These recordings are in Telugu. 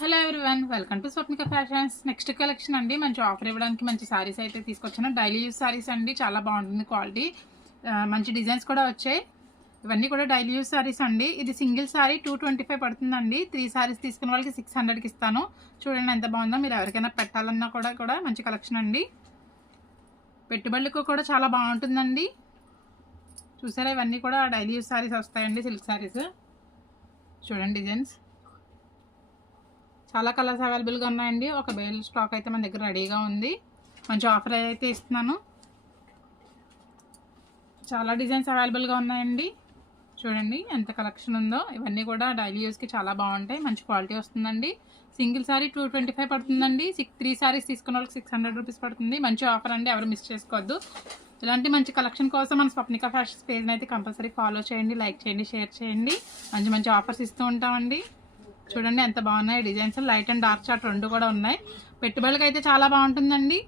Hello everyone, welcome to Swapnika fashions. Next collection అండి. మంచి ఆఫర్ ఇవ్వడానికి మంచి సారీస్ అయితే తీసుకొచ్చాను. డైలీ యూస్ సారీస్ అండి. చాలా బాగుంటుంది క్వాలిటీ, మంచి డిజైన్స్ కూడా వచ్చాయి. ఇవన్నీ కూడా డైలీ యూస్ సారీస్ అండి. ఇది సింగిల్ సారీ 225 పడుతుందండి. 3 సారీస్ తీసుకున్న వాళ్ళకి 600కి ఇస్తాను. చూడండి ఎంత బాగుందో. మీరు ఎవరికైనా పెట్టాలన్నా కూడా మంచి కలెక్షన్ అండి. పెట్టుబడులకు కూడా చాలా బాగుంటుందండి. చూసారా, ఇవన్నీ కూడా డైలీ యూస్ సారీస్ వస్తాయండి. సిల్క్ సారీస్ చూడండి, డిజైన్స్ చాలా కలర్స్ అవైలబుల్గా ఉన్నాయండి. ఒక బేల్ స్టాక్ అయితే మన దగ్గర రెడీగా ఉంది. మంచి ఆఫర్ అయితే ఇస్తున్నాను. చాలా డిజైన్స్ అవైలబుల్గా ఉన్నాయండి. చూడండి ఎంత కలెక్షన్ ఉందో. ఇవన్నీ కూడా డైలీ యూస్కి చాలా బాగుంటాయి. మంచి క్వాలిటీ వస్తుందండి. సింగిల్ సారీ 225 పడుతుందండి. 3 సారీస్ తీసుకున్న వాళ్ళకి 600 రూపీస్ పడుతుంది. మంచి ఆఫర్ అండి, ఎవరు మిస్ చేసుకోవద్దు. ఇలాంటి మంచి కలెక్షన్ కోసం మన స్వప్నిక ఫ్యాషన్స్ పేజ్ని అయితే కంపల్సరీ ఫాలో చేయండి, లైక్ చేయండి, షేర్ చేయండి. మంచి మంచి ఆఫర్స్ ఇస్తూ ఉంటామండి. చూడండి ఎంత బాగున్నాయి designs. Light and dark chart రెండు కూడా ఉన్నాయి. పెట్టుబడులకు అయితే చాలా బాగుంటుందండి.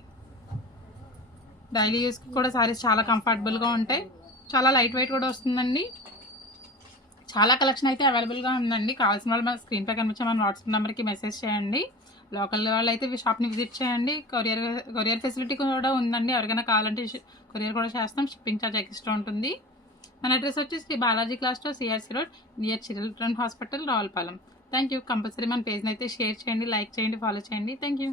డైలీ యూస్కి కూడా సారీస్ చాలా కంఫర్టబుల్గా ఉంటాయి. చాలా లైట్ వెయిట్ కూడా వస్తుందండి. చాలా కలెక్షన్ అయితే అవైలబుల్గా ఉందండి. కావాల్సిన వాళ్ళు మన స్క్రీన్ పై కనిపించే మన వాట్సాప్ నెంబర్కి మెసేజ్ చేయండి. లోకల్ వాళ్ళు అయితే షాప్ని విజిట్ చేయండి. కొరియర్ ఫెసిలిటీ కూడా ఉందండి. ఎవరికైనా కావాలంటే కొరియర్ కూడా చేస్తాం. షిప్పింగ్ ఛార్జ్ ఎక్స్ట్రా ఉంటుంది. మన అడ్రస్ వచ్చి Shri Balaji class store, CRC road, near children hospital, Ravulapalem. Thank you. Compulsory మన పేజ్ని అయితే షేర్ చేయండి, లైక్ చేయండి, ఫాలో చేయండి. Thank you.